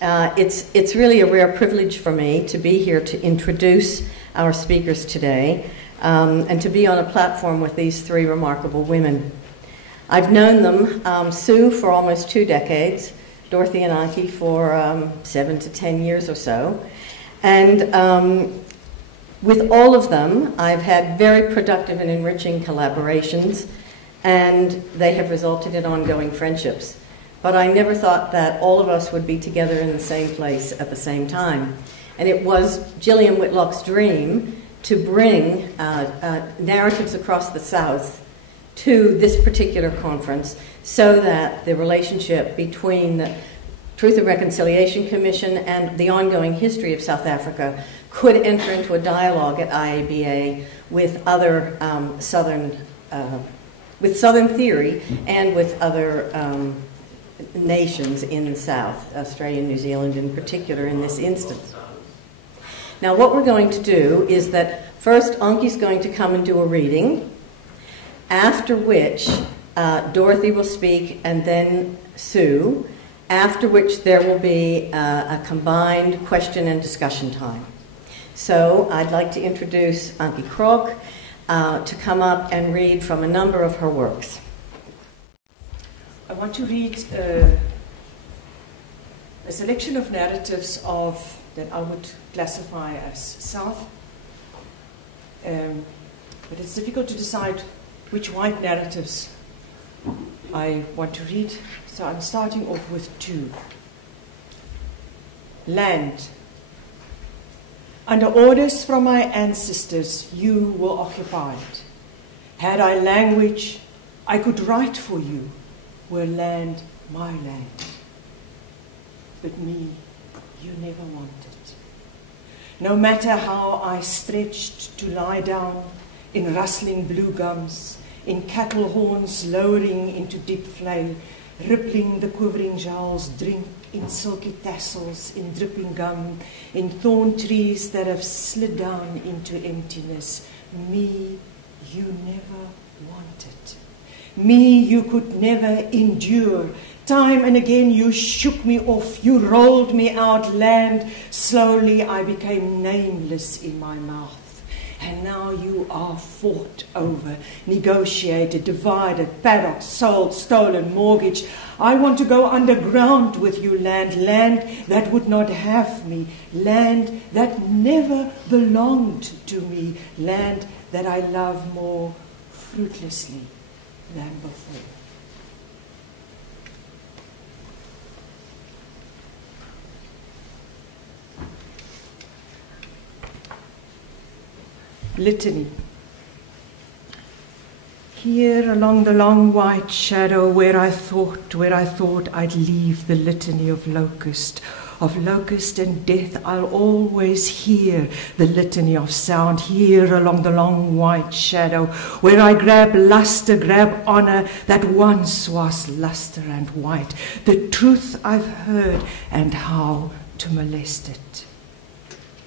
It's really a rare privilege for me to be here to introduce our speakers today and to be on a platform with these three remarkable women. I've known them, Sue for almost 2 decades, Dorothy and Antjie for 7 to 10 years or so. And with all of them, I've had very productive and enriching collaborations, and they have resulted in ongoing friendships. But I never thought that all of us would be together in the same place at the same time. And it was Gillian Whitlock's dream to bring narratives across the South to this particular conference so that the relationship between the Truth and Reconciliation Commission and the ongoing history of South Africa could enter into a dialogue at IABA with other Southern theory and with other nations in the South, Australia and New Zealand in particular in this instance. Now what we're going to do is that first Antjie's going to come and do a reading, after which Dorothy will speak and then Sue, after which there will be a combined question and discussion time. So I'd like to introduce Antjie Krog to come up and read from a number of her works. I want to read a selection of narratives that I would classify as South. But it's difficult to decide which white narratives I want to read. So I'm starting off with 2. Land. Under orders from my ancestors, you were occupied. Had I language, I could write for you. Were land my land. But me, you never wanted. No matter how I stretched to lie down in rustling blue gums, in cattle horns lowering into deep flay, rippling the quivering jowls, drink in silky tassels, in dripping gum, in thorn trees that have slid down into emptiness. Me, you never wanted. Me, you could never endure. Time and again you shook me off, you rolled me out land. Slowly I became nameless in my mouth. And now you are fought over, negotiated, divided, paddocked, sold, stolen, mortgaged. I want to go underground with you, land, land that would not have me, land that never belonged to me, land that I love more fruitlessly than before. Litany. Here along the long white shadow where I thought I'd leave the litany of locust and death, I'll always hear the litany of sound. Here along the long white shadow where I grab luster, grab honor that once was luster and white, the truth I've heard and how to molest it.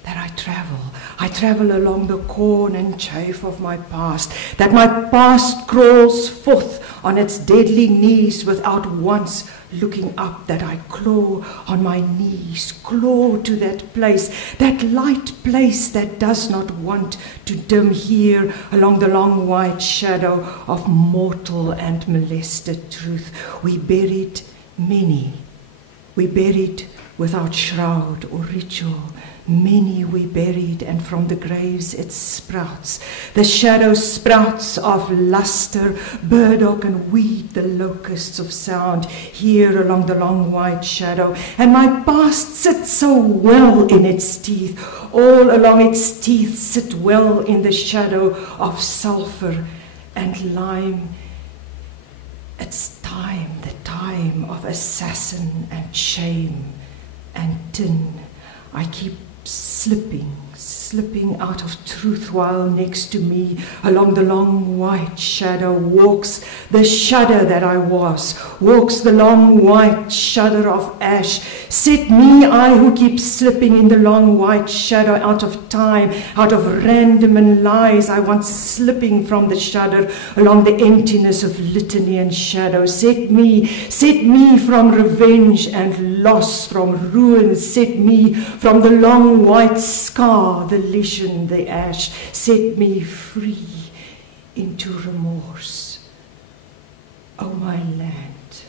That I travel along the corn and chafe of my past, that my past crawls forth on its deadly knees without once looking up, that I claw on my knees, claw to that place, that light place that does not want to dim. Here along the long white shadow of mortal and molested truth, we buried many. We buried without shroud or ritual. Many we buried, and from the graves it sprouts. The shadow sprouts of luster, burdock and weed, the locusts of sound, here along the long white shadow. And my past sits so well in its teeth, all along its teeth sit well in the shadow of sulphur and lime. It's time, the time of assassin and shame and tin. I keep slipping slipping out of truth, while next to me, along the long white shadow, walks the shudder that I was, walks the long white shudder of ash. Set me, I who keep slipping in the long white shadow, out of time, out of random and lies, I once slipping from the shudder, along the emptiness of litany and shadow. Set me from revenge and loss, from ruin, set me from the long white scar, the lesion, the ash, set me free into remorse. Oh, my land,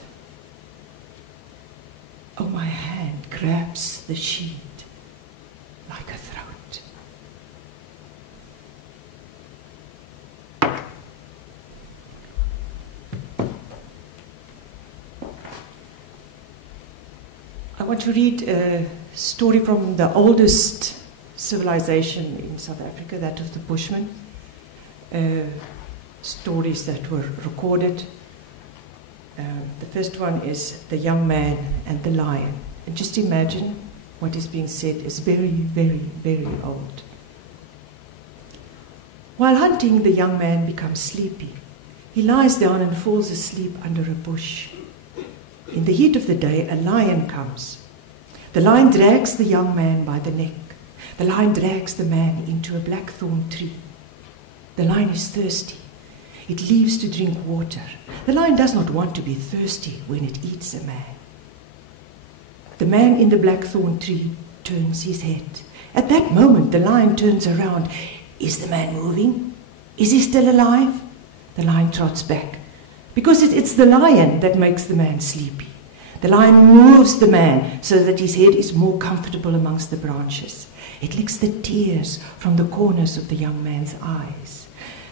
oh, my hand grabs the sheet like a throat. I want to read a story from the oldest civilization in South Africa, that of the Bushmen. Stories that were recorded. The first one is The Young Man and the Lion. And just imagine what is being said is very, very, very old. While hunting, the young man becomes sleepy. He lies down and falls asleep under a bush. In the heat of the day, a lion comes. The lion drags the young man by the neck. The lion drags the man into a blackthorn tree. The lion is thirsty. It leaves to drink water. The lion does not want to be thirsty when it eats a man. The man in the blackthorn tree turns his head. At that moment, the lion turns around. Is the man moving? Is he still alive? The lion trots back, because it's the lion that makes the man sleepy. The lion moves the man so that his head is more comfortable amongst the branches. It licks the tears from the corners of the young man's eyes.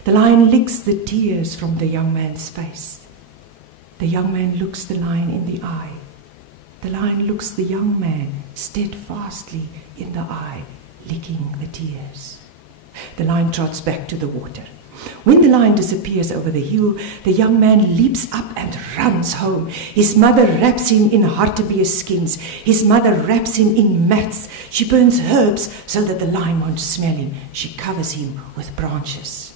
The lion licks the tears from the young man's face. The young man looks the lion in the eye. The lion looks the young man steadfastly in the eye, licking the tears. The lion trots back to the water. When the lion disappears over the hill, the young man leaps up and runs home. His mother wraps him in hartebeer skins. His mother wraps him in mats. She burns herbs so that the lion won't smell him. She covers him with branches.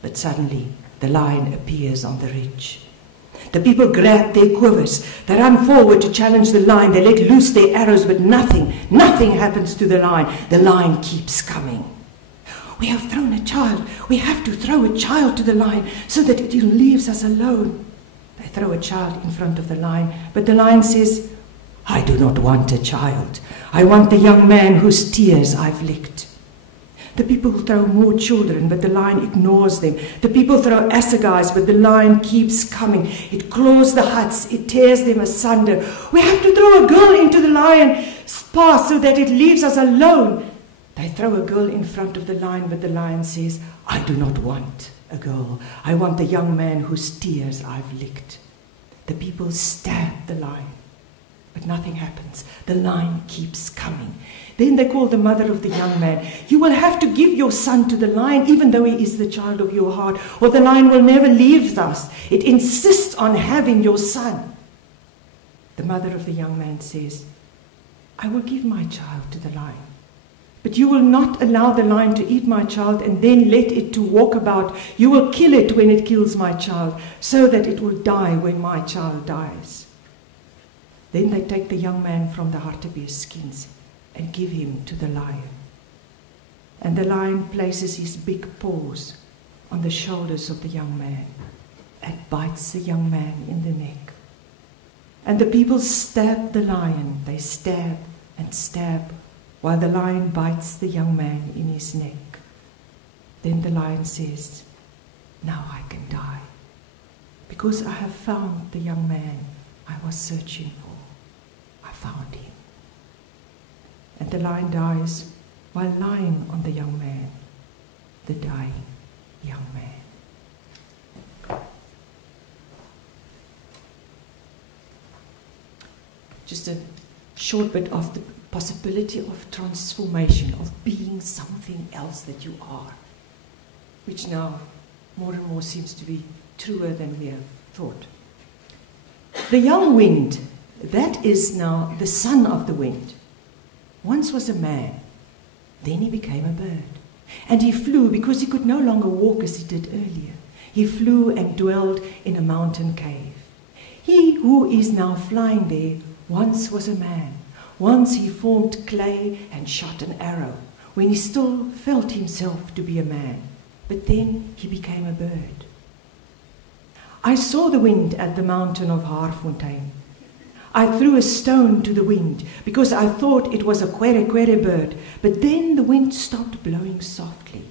But suddenly, the lion appears on the ridge. The people grab their quivers. They run forward to challenge the lion. They let loose their arrows, but nothing happens to the lion. The lion keeps coming. We have thrown a child. We have to throw a child to the lion so that it leaves us alone. They throw a child in front of the lion, but the lion says, I do not want a child. I want the young man whose tears I've licked. The people throw more children, but the lion ignores them. The people throw assegais, but the lion keeps coming. It claws the huts. It tears them asunder. We have to throw a girl into the lion's path so that it leaves us alone. They throw a girl in front of the lion, but the lion says, I do not want a girl. I want the young man whose tears I've licked. The people stab the lion, but nothing happens. The lion keeps coming. Then they call the mother of the young man. You will have to give your son to the lion, even though he is the child of your heart, or the lion will never leave us. It insists on having your son. The mother of the young man says, I will give my child to the lion. But you will not allow the lion to eat my child and then let it to walk about. You will kill it when it kills my child, so that it will die when my child dies. Then they take the young man from the hartebeer skins and give him to the lion. And the lion places his big paws on the shoulders of the young man and bites the young man in the neck. And the people stab the lion. They stab and stab, while the lion bites the young man in his neck. Then the lion says, now I can die, because I have found the young man I was searching for. I found him. And the lion dies while lying on the young man, the dying young man. Just a short bit of the possibility of transformation, of being something else that you are, which now more and more seems to be truer than we have thought. The young wind, that is now the son of the wind, once was a man. Then he became a bird. And he flew because he could no longer walk as he did earlier. He flew and dwelled in a mountain cave. He who is now flying there once was a man. Once he formed clay and shot an arrow, when he still felt himself to be a man. But then he became a bird. I saw the wind at the mountain of Haarfontein. I threw a stone to the wind because I thought it was a quere bird. But then the wind stopped blowing softly.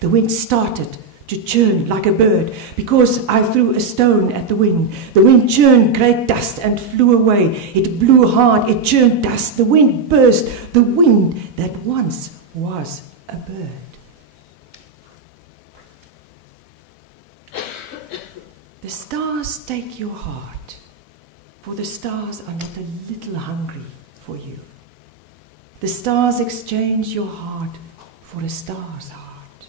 The wind started to churn like a bird because I threw a stone at the wind. The wind churned great dust and flew away. It blew hard, it churned dust. The wind burst, the wind that once was a bird. The stars take your heart, for the stars are not a little hungry for you. The stars exchange your heart for a star's heart.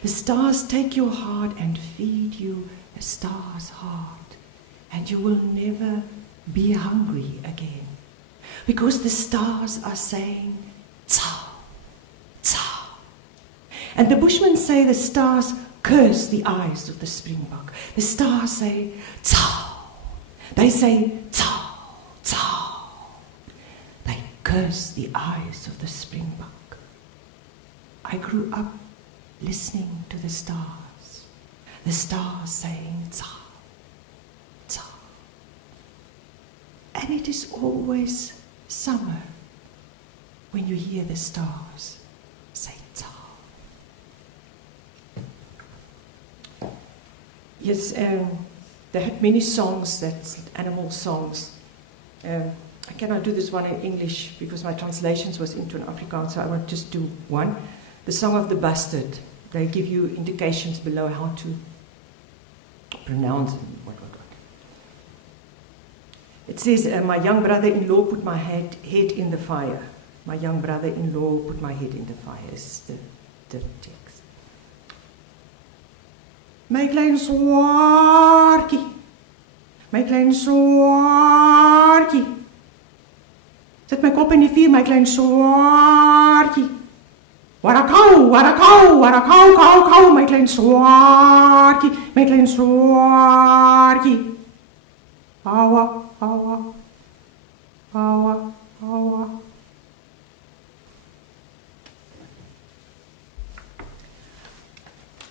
The stars take your heart and feed you a star's heart, and you will never be hungry again, because the stars are saying, "Tsa, tsa." And the Bushmen say the stars curse the eyes of the springbok. The stars say, "Tsa." They say, "Tsa, tsa." They curse the eyes of the springbok. I grew up listening to the stars saying, "Tsa, tsa." And it is always summer when you hear the stars say, "Tsa." Yes, they had many songs, that's animal songs. I cannot do this one in English because my translations was into an Afrikaans, so I will just do one. The Song of the Bastard. They give you indications below how to pronounce it. It says, my young brother-in-law put my head in the fire. My young brother-in-law put my head in the fire is the text. My klein swaartjie. My klein swaartjie. Sit my kop in die vuur, my klein swaartjie. Warakau, warakau, warakau, kau, kau, my klein swaartjie, my klein swaartjie. Awa, awa, awa, awa.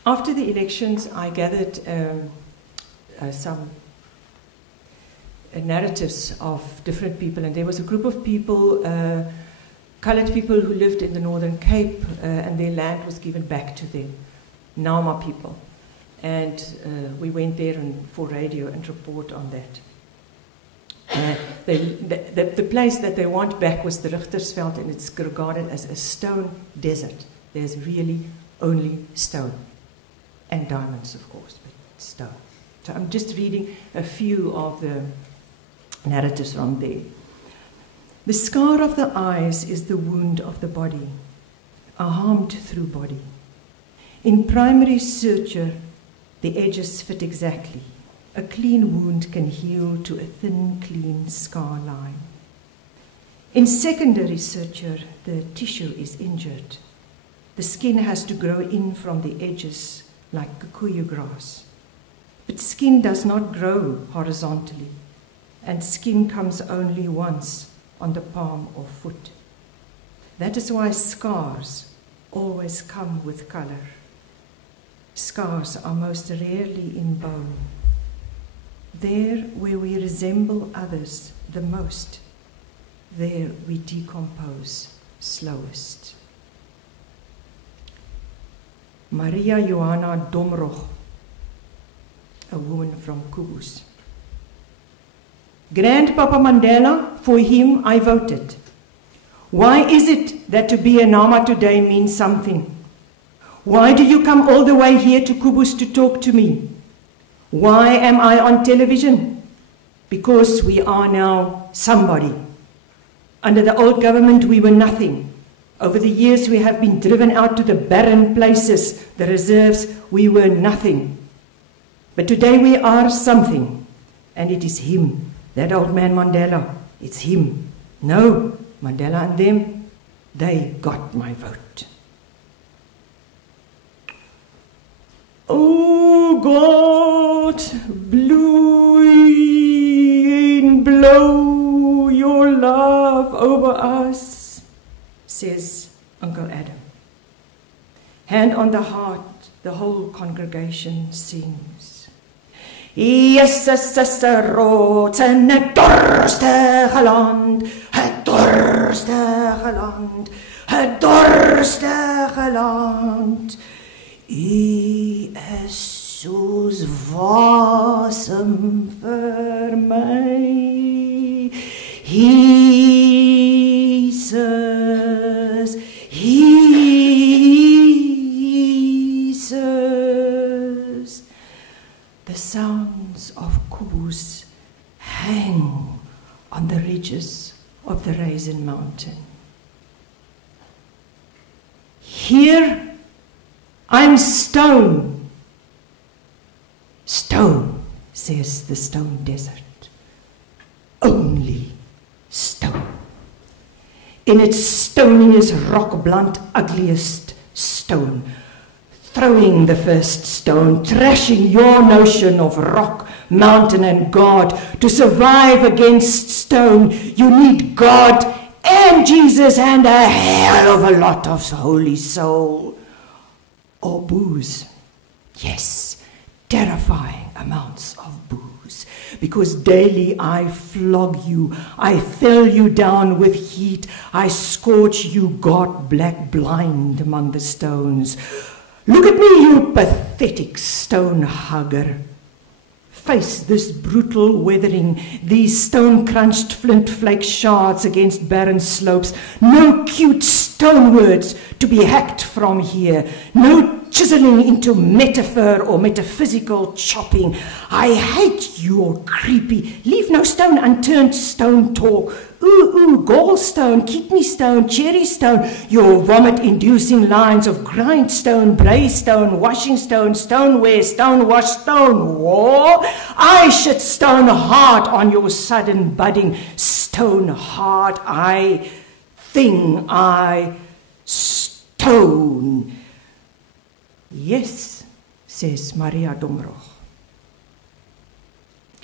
After the elections, I gathered some narratives of different people, and there was a group of people, coloured people who lived in the Northern Cape, and their land was given back to them, Nama people. And we went there for radio and report on that. The place that they want back was the Richtersveld, and it's regarded as a stone desert. There's really only stone. And diamonds, of course, but stone. So I'm just reading a few of the narratives from there. The scar of the eyes is the wound of the body, a harmed through body. In primary suture, the edges fit exactly. A clean wound can heal to a thin, clean scar line. In secondary suture, the tissue is injured. The skin has to grow in from the edges like kikuyu grass. But skin does not grow horizontally, and skin comes only once on the palm or foot. That is why scars always come with color. Scars are most rarely in bone. There where we resemble others the most, there we decompose slowest. Maria Johanna Domroch, a woman from Kubus. Grandpapa Mandela, for him I voted. Why is it that to be a Nama today means something? Why do you come all the way here to Kubus to talk to me? Why am I on television? Because we are now somebody. Under the old government we were nothing. Over the years we have been driven out to the barren places, the reserves, we were nothing. But today we are something, and it is him, that old man Mandela, it's him. No, Mandela and them, They got my vote. Oh God, blow your love over us, says Uncle Adam. Hand on the heart, the whole congregation sings. Jesus is rood in het dorstige land, het dorstige land, het dorstige land. U is soos wasem vir my, Jesus, Jesus. The sounds of kubus hang on the ridges of the Raisin Mountain. Here I'm stone. Stone, says the stone desert. Only stone. In its stoniest, rock-blunt, ugliest stone. Throwing the first stone, trashing your notion of rock, mountain, and God. To survive against stone, you need God and Jesus and a hell of a lot of holy soul. Or booze. Yes, terrifying amounts of booze. Because daily I flog you, I fill you down with heat, I scorch you God black blind among the stones. Look at me, you pathetic stone hugger. Face this brutal weathering, these stone-crunched flint flake shards against barren slopes. No cute stone words to be hacked from here. No chiseling into metaphor or metaphysical chopping. I hate your creepy, leave no stone unturned stone talk. Ooh, gallstone, kidney stone, cherry stone, your vomit-inducing lines of grindstone, braystone, washing stone, stoneware, stonewash, stone war. I shit stone hard on your sudden budding stone hard I stone. Yes, says Maria Domroch.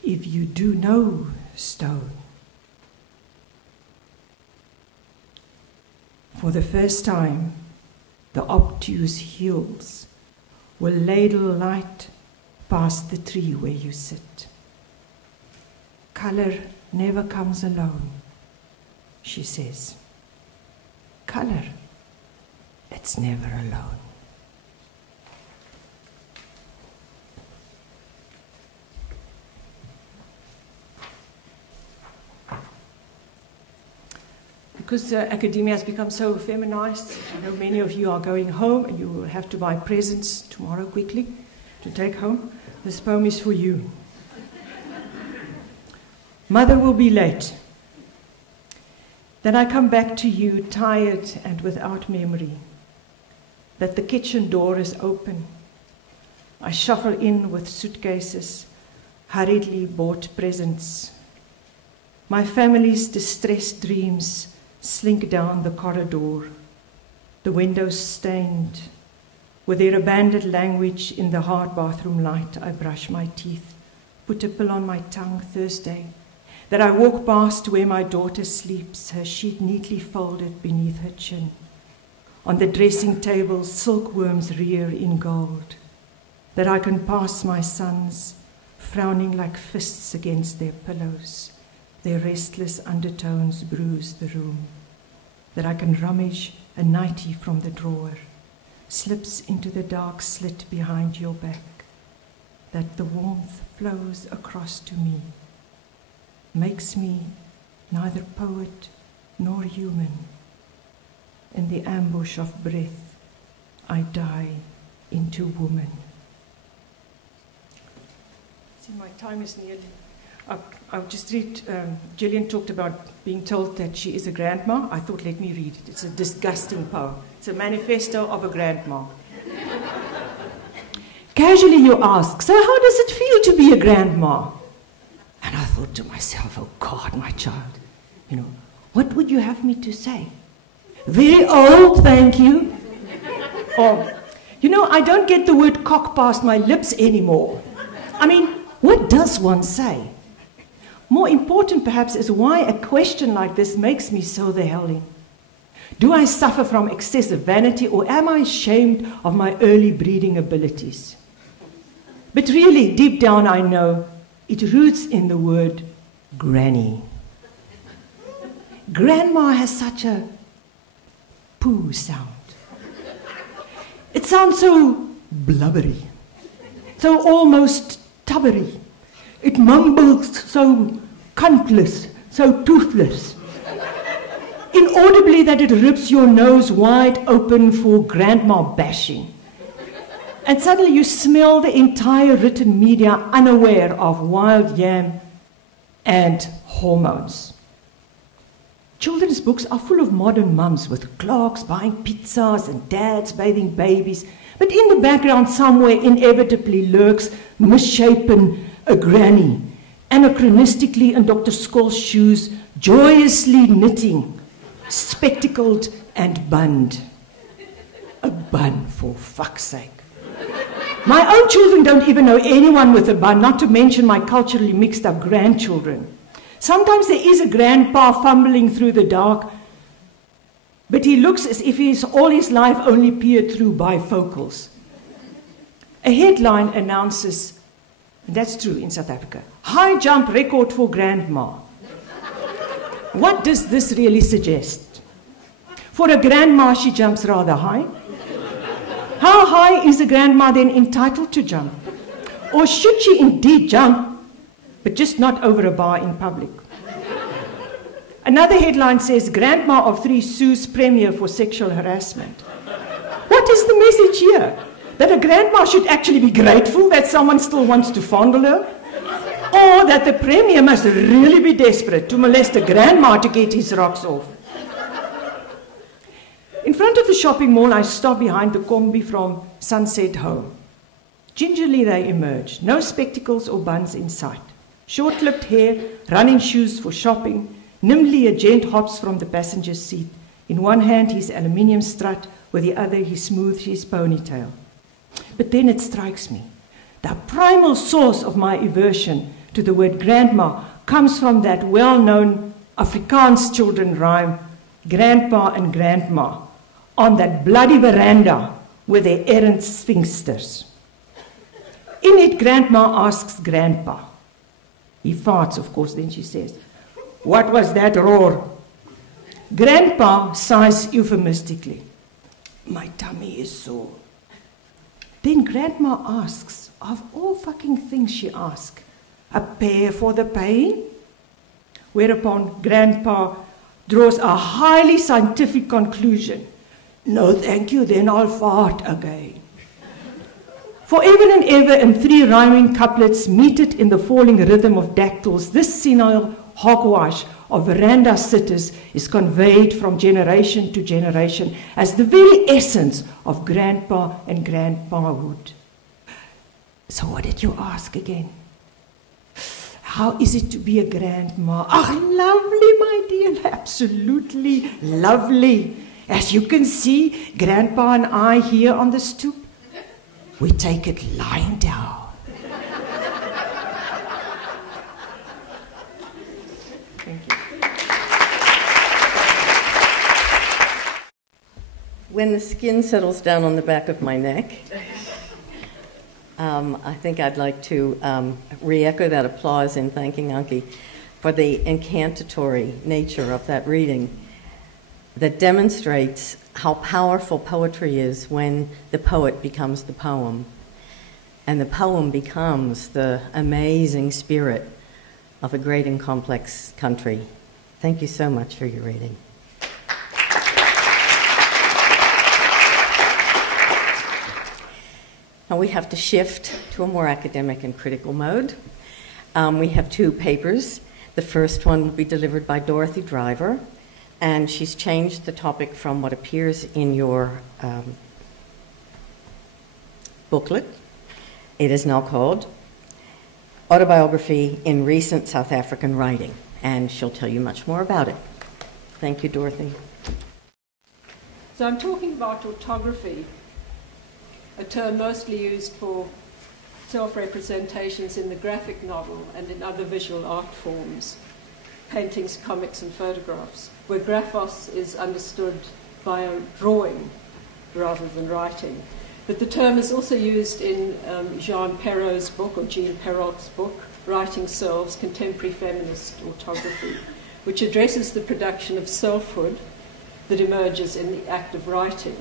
If you do know stone. For the first time, the obtuse hills will ladle light past the tree where you sit. Color never comes alone, she says. Color, it's never alone. Because academia has become so feminized, I know many of you are going home and you will have to buy presents tomorrow quickly to take home. This poem is for you. Mother will be late. Then I come back to you, tired and without memory, that the kitchen door is open. I shuffle in with suitcases, hurriedly bought presents. My family's distressed dreams slink down the corridor, the windows stained. With their abandoned language in the hard bathroom light, I brush my teeth, put a pill on my tongue, Thursday, that I walk past where my daughter sleeps, her sheet neatly folded beneath her chin. On the dressing table, silkworms rear in gold, that I can pass my sons, frowning like fists against their pillows. Their restless undertones bruise the room, that I can rummage a nightie from the drawer, slips into the dark slit behind your back, that the warmth flows across to me, makes me neither poet nor human. In the ambush of breath, I die into woman. See, my time is nearly. I'll just read, Gillian talked about being told that she is a grandma. I thought, let me read it. It's a disgusting poem. It's a manifesto of a grandma. Casually you ask, so how does it feel to be a grandma? And I thought to myself, oh God, my child, what would you have me to say? Very old, thank you. Or, you know, I don't get the word cock past my lips anymore. I mean, what does one say? More important, perhaps, is why a question like this makes me so the hell in. Do I suffer from excessive vanity, or am I ashamed of my early breeding abilities? But really, deep down, I know it roots in the word granny. Grandma has such a poo sound. It sounds so blubbery, so almost tubbery. It mumbles so cuntless, so toothless, inaudibly that it rips your nose wide open for grandma bashing. And suddenly you smell the entire written media unaware of wild yam and hormones. Children's books are full of modern mums with clerks buying pizzas and dads bathing babies, but in the background somewhere inevitably lurks misshapen a granny, anachronistically in Dr. Skoll's shoes, joyously knitting, spectacled and bunned. A bun, for fuck's sake. My own children don't even know anyone with a bun, not to mention my culturally mixed up grandchildren. Sometimes there is a grandpa fumbling through the dark, but he looks as if he's all his life only peered through bifocals. A headline announces, and that's true in South Africa, high jump record for grandma. What does this really suggest? For a grandma, she jumps rather high. How high is a grandma then entitled to jump? Or should she indeed jump, but just not over a bar in public? Another headline says, Grandma of 3 sues Premier for sexual harassment. What is the message here? That a grandma should actually be grateful that someone still wants to fondle her? Or that the Premier must really be desperate to molest a grandma to get his rocks off? In front of the shopping mall, I stop behind the combi from Sunset home. Gingerly they emerge, no spectacles or buns in sight. Short-clipped hair, running shoes for shopping. Nimbly a gent hops from the passenger's seat. In one hand his aluminium strut, with the other he smooths his ponytail. But then it strikes me. The primal source of my aversion to the word grandma comes from that well-known Afrikaans children rhyme, grandpa and grandma, on that bloody veranda with their errant sphinxters. In it, grandma asks grandpa. He farts, of course, then she says, "What was that roar?" Grandpa sighs euphemistically, "My tummy is sore." Then grandma asks, of all fucking things she asks, "A pear for the pain?" Whereupon grandpa draws a highly scientific conclusion. "No, thank you, then I'll fart again." Forever and ever in 3 rhyming couplets, meted in the falling rhythm of dactyls, this senile hogwash of veranda sitters is conveyed from generation to generation as the very essence of grandpa and grandpahood. So what did you ask again? How is it to be a grandma? Ah, lovely, my dear, absolutely lovely. As you can see, Grandpa and I here on the stoop, we take it lying down. Thank you. When the skin settles down on the back of my neck, I think I'd like to re-echo that applause in thanking Antjie for the incantatory nature of that reading that demonstrates how powerful poetry is when the poet becomes the poem, and the poem becomes the amazing spirit of a great and complex country. Thank you so much for your reading. Now we have to shift to a more academic and critical mode. We have 2 papers. The first one will be delivered by Dorothy Driver, and she's changed the topic from what appears in your booklet. It is now called Autobiography in Recent South African Writing, and she'll tell you much more about it. Thank you, Dorothy. So I'm talking about autography, a term mostly used for self-representations in the graphic novel and in other visual art forms, paintings, comics, and photographs, where graphos is understood via drawing rather than writing. But the term is also used in Jean Perrault's book, or Jean Perrault's book, Writing Selves, Contemporary Feminist Autography, which addresses the production of selfhood that emerges in the act of writing.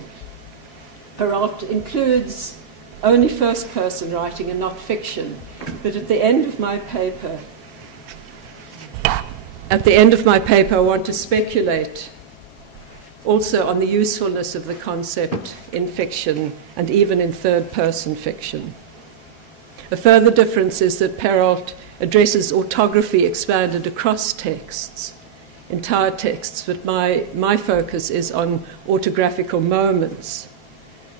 Perrault includes only first-person writing and not fiction, but at the end of my paper, I want to speculate also on the usefulness of the concept in fiction and even in third-person fiction. A further difference is that Perrault addresses autography expanded across texts, entire texts, but my focus is on autographical moments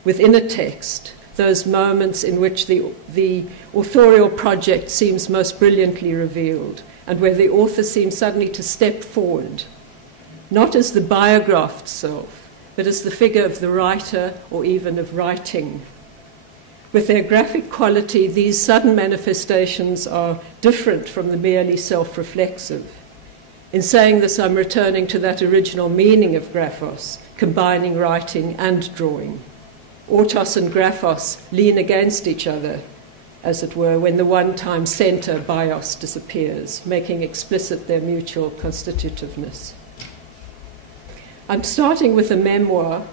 within a text, those moments in which the authorial project seems most brilliantly revealed and where the author seems suddenly to step forward, not as the biographed self, but as the figure of the writer or even of writing. With their graphic quality, these sudden manifestations are different from the merely self-reflexive. In saying this, I'm returning to that original meaning of graphos, combining writing and drawing. Autos and graphos lean against each other, as it were, when the one-time center, bios, disappears, making explicit their mutual constitutiveness. I'm starting with a memoir,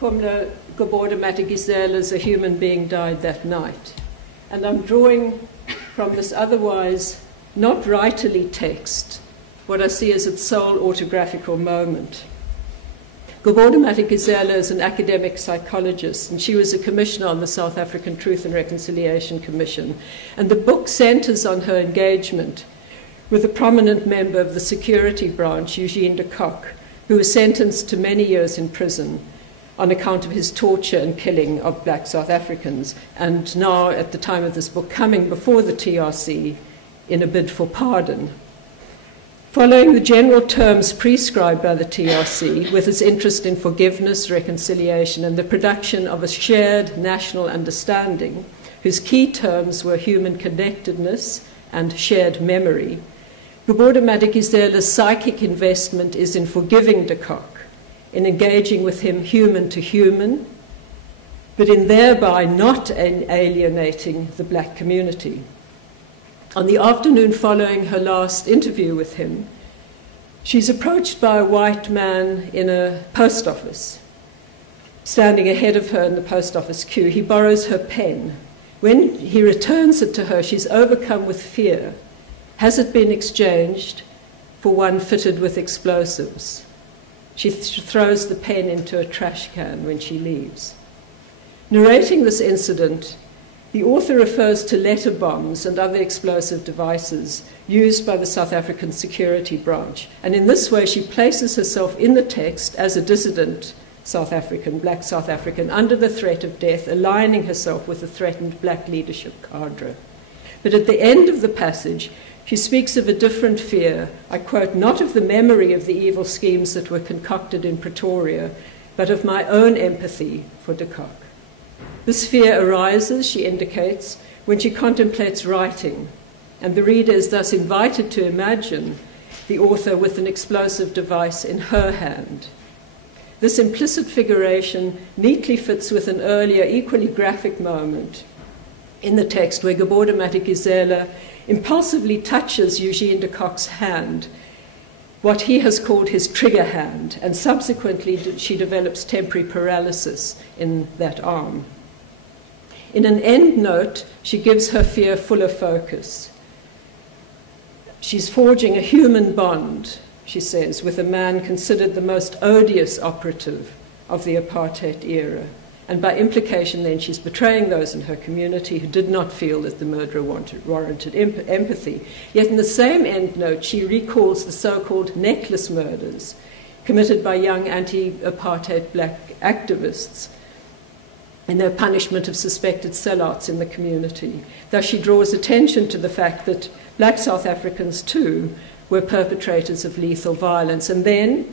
Kumla Geboorte Gisela's A Human Being Died That Night. And I'm drawing from this otherwise not writerly text what I see as its sole autographical moment. Geboorte Gisela is an academic psychologist, and she was a commissioner on the South African Truth and Reconciliation Commission. And the book centers on her engagement with a prominent member of the security branch, Eugene de Kock, who was sentenced to many years in prison on account of his torture and killing of black South Africans, and now, at the time of this book, coming before the TRC in a bid for pardon. Following the general terms prescribed by the TRC, with its interest in forgiveness, reconciliation, and the production of a shared national understanding, whose key terms were human connectedness and shared memory, Geboorte Gisela's psychic investment is in forgiving de Kock, in engaging with him human to human, but in thereby not alienating the black community. On the afternoon following her last interview with him, she's approached by a white man in a post office. Standing ahead of her in the post office queue, he borrows her pen. When he returns it to her, she's overcome with fear. Has it been exchanged for one fitted with explosives? She throws the pen into a trash can when she leaves. Narrating this incident, the author refers to letter bombs and other explosive devices used by the South African security branch. And in this way, she places herself in the text as a dissident South African, black South African, under the threat of death, aligning herself with the threatened black leadership cadre. But at the end of the passage, she speaks of a different fear, I quote, not of the memory of the evil schemes that were concocted in Pretoria, but of my own empathy for de Kock. This fear arises, she indicates, when she contemplates writing, and the reader is thus invited to imagine the author with an explosive device in her hand. This implicit figuration neatly fits with an earlier, equally graphic moment in the text where Geboorte Gisela impulsively touches Eugene de Kock's hand, what he has called his trigger hand, and subsequently she develops temporary paralysis in that arm. In an end note, she gives her fear fuller focus. She's forging a human bond, she says, with a man considered the most odious operative of the apartheid era. And by implication, then, she's betraying those in her community who did not feel that the murderer warranted empathy. Yet in the same endnote, she recalls the so-called necklace murders committed by young anti-apartheid black activists in their punishment of suspected sellouts in the community. Thus, she draws attention to the fact that black South Africans, too, were perpetrators of lethal violence. And then,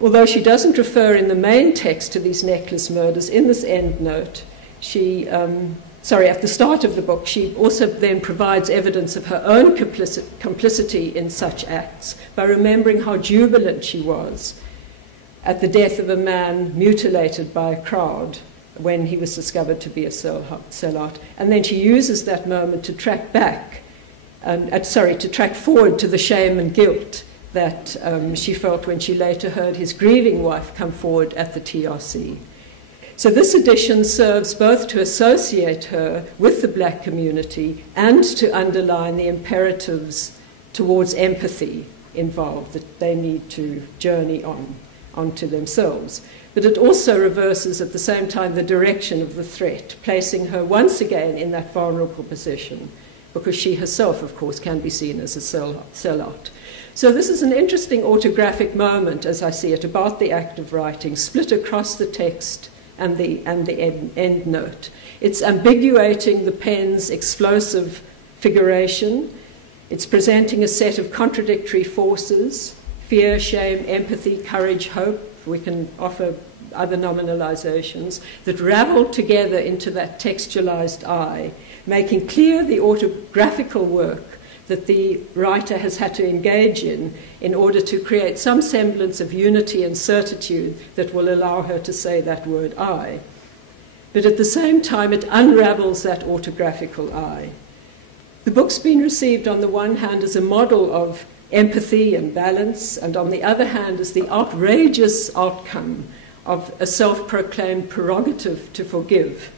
although she doesn't refer in the main text to these necklace murders, in this endnote, she, at the start of the book, she also then provides evidence of her own complicity in such acts by remembering how jubilant she was at the death of a man mutilated by a crowd when he was discovered to be a sellout. And then she uses that moment to track forward to the shame and guilt that she felt when she later heard his grieving wife come forward at the TRC. So this edition serves both to associate her with the black community and to underline the imperatives towards empathy involved that they need to journey onto themselves. But it also reverses at the same time the direction of the threat, placing her once again in that vulnerable position, because she herself, of course, can be seen as a sellout. So this is an interesting autographic moment, as I see it, about the act of writing, split across the text and the end note. It's ambiguating the pen's explosive figuration. It's presenting a set of contradictory forces: fear, shame, empathy, courage, hope. We can offer other nominalizations that ravel together into that textualized I, making clear the autographical work that the writer has had to engage in order to create some semblance of unity and certitude that will allow her to say that word I. But at the same time, it unravels that autographical I. The book's been received on the one hand as a model of empathy and balance, and on the other hand as the outrageous outcome of a self-proclaimed prerogative to forgive,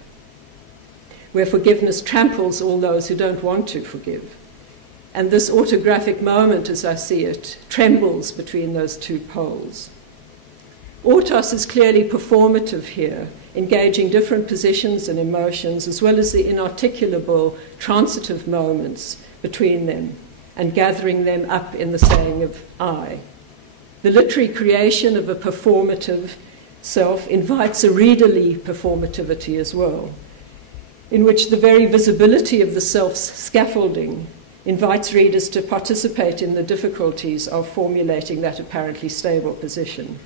where forgiveness tramples all those who don't want to forgive. And this autographic moment, as I see it, trembles between those two poles. Autos is clearly performative here, engaging different positions and emotions, as well as the inarticulable transitive moments between them, and gathering them up in the saying of I. The literary creation of a performative self invites a readerly performativity as well, in which the very visibility of the self's scaffolding invites readers to participate in the difficulties of formulating that apparently stable position.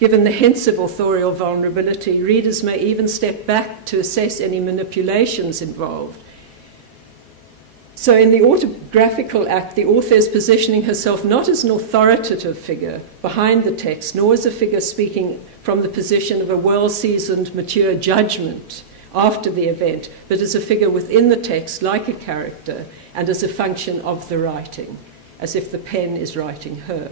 Given the hints of authorial vulnerability, readers may even step back to assess any manipulations involved. So in the autographical act, the author is positioning herself not as an authoritative figure behind the text, nor as a figure speaking from the position of a well-seasoned, mature judgment after the event, but as a figure within the text, like a character, and as a function of the writing, as if the pen is writing her.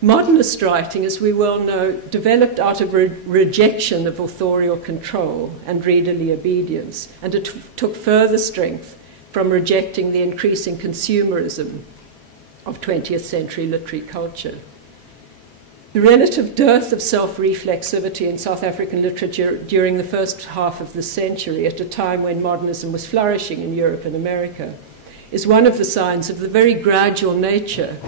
Modernist writing, as we well know, developed out of rejection of authorial control and readerly obedience, and it took further strength from rejecting the increasing consumerism of 20th century literary culture. The relative dearth of self-reflexivity in South African literature during the first half of the century, at a time when modernism was flourishing in Europe and America, is one of the signs of the very gradual nature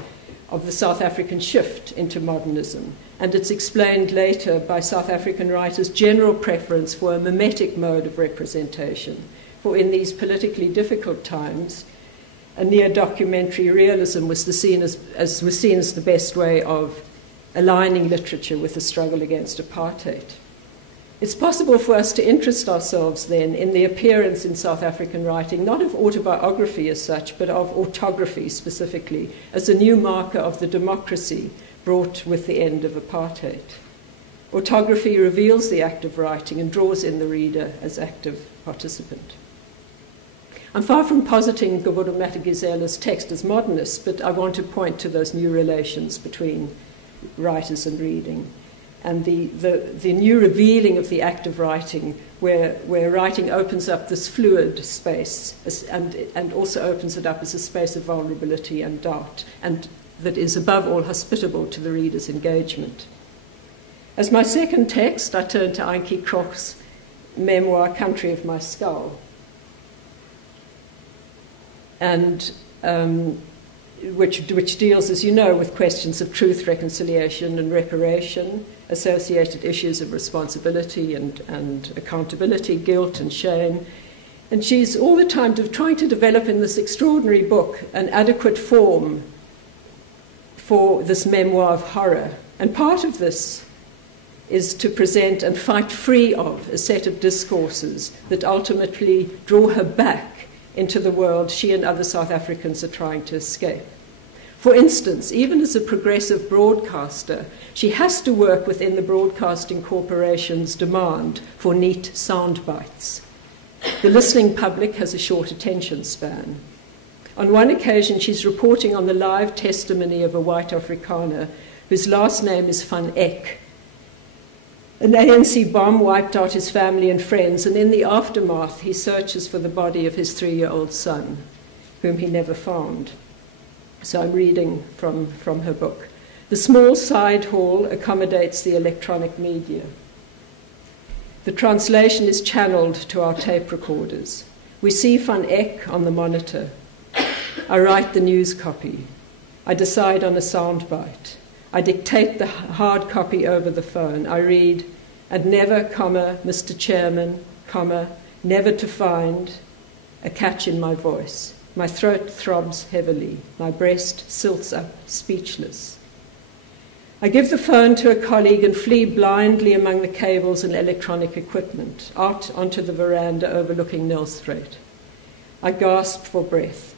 of the South African shift into modernism, and it's explained later by South African writers' general preference for a mimetic mode of representation. For in these politically difficult times, a near-documentary realism was seen as the best way of aligning literature with the struggle against apartheid. It's possible for us to interest ourselves then in the appearance in South African writing, not of autobiography as such, but of autography specifically, as a new marker of the democracy brought with the end of apartheid. Autography reveals the act of writing and draws in the reader as active participant. I'm far from positing Gubudu Matigizela's text as modernist, but I want to point to those new relations between writers and reading, and the new revealing of the act of writing, where writing opens up this fluid space and also opens it up as a space of vulnerability and doubt, and that is above all hospitable to the reader's engagement. As my second text, I turn to Antjie Krog's memoir, Country of My Skull, and which deals, as you know, with questions of truth, reconciliation, and reparation, associated issues of responsibility and accountability, guilt and shame. And she's all the time trying to develop in this extraordinary book an adequate form for this memoir of horror. And part of this is to present and fight free of a set of discourses that ultimately draw her back into the world she and other South Africans are trying to escape. For instance, even as a progressive broadcaster, she has to work within the Broadcasting Corporation's demand for neat sound bites. The listening public has a short attention span. On one occasion, she's reporting on the live testimony of a white Afrikaner whose last name is Van Eck. An ANC bomb wiped out his family and friends, and in the aftermath, he searches for the body of his 3-year-old son, whom he never found. So I'm reading from her book. The small side hall accommodates the electronic media. The translation is channeled to our tape recorders. We see Van Eck on the monitor. I write the news copy. I decide on a soundbite. I dictate the hard copy over the phone. I read, and never, comma, Mr. Chairman, comma, never to find, a catch in my voice. My throat throbs heavily. My breast silts up, speechless. I give the phone to a colleague and flee blindly among the cables and electronic equipment, out onto the veranda overlooking Nelspruit. I gasp for breath.